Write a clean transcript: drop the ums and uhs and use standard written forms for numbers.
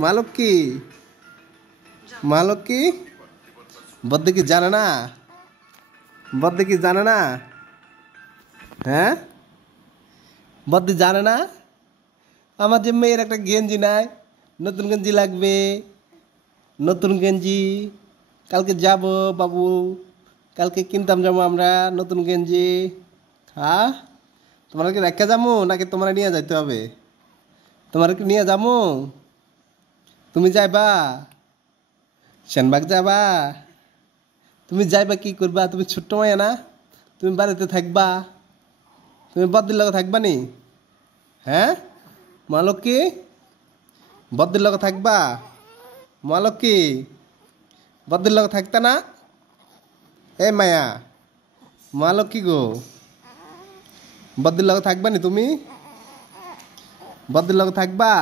মালক কি মালক কি বদ্দে কি জানে না? বদ্দে কি জানে না? হ্যাঁ, বদ্দে জানে না আমার যে মেয়ের একটা গেঞ্জি নাই, নতুন গেঞ্জি লাগবে। নতুন গেঞ্জি কালকে যাব বাবু, কালকে কিনতাম যাবো আমরা নতুন গেঞ্জি। হ্যাঁ, তোমরা কি রেখে যাবো নাকি তোমরা নিয়ে যাইতে হবে? তোমার কি নিয়ে যাবো? তুমি যাইবা? সেনবাগ যাবা? তুমি যাইবা কি করবা? তুমি ছোট্ট মাইয়া না? তুমি বাড়িতে থাকবা? তুমি বদ্দির লগে থাকবা নি? হ্যাঁ, মালক কি বদ্দির লগে থাকবা? মালক কি বদ্দির লগে থাকতা না? এ মায়া, মালক কি গো, বদ্দির লগে থাকবা নি তুমি? বদ্দির লগে থাকবা?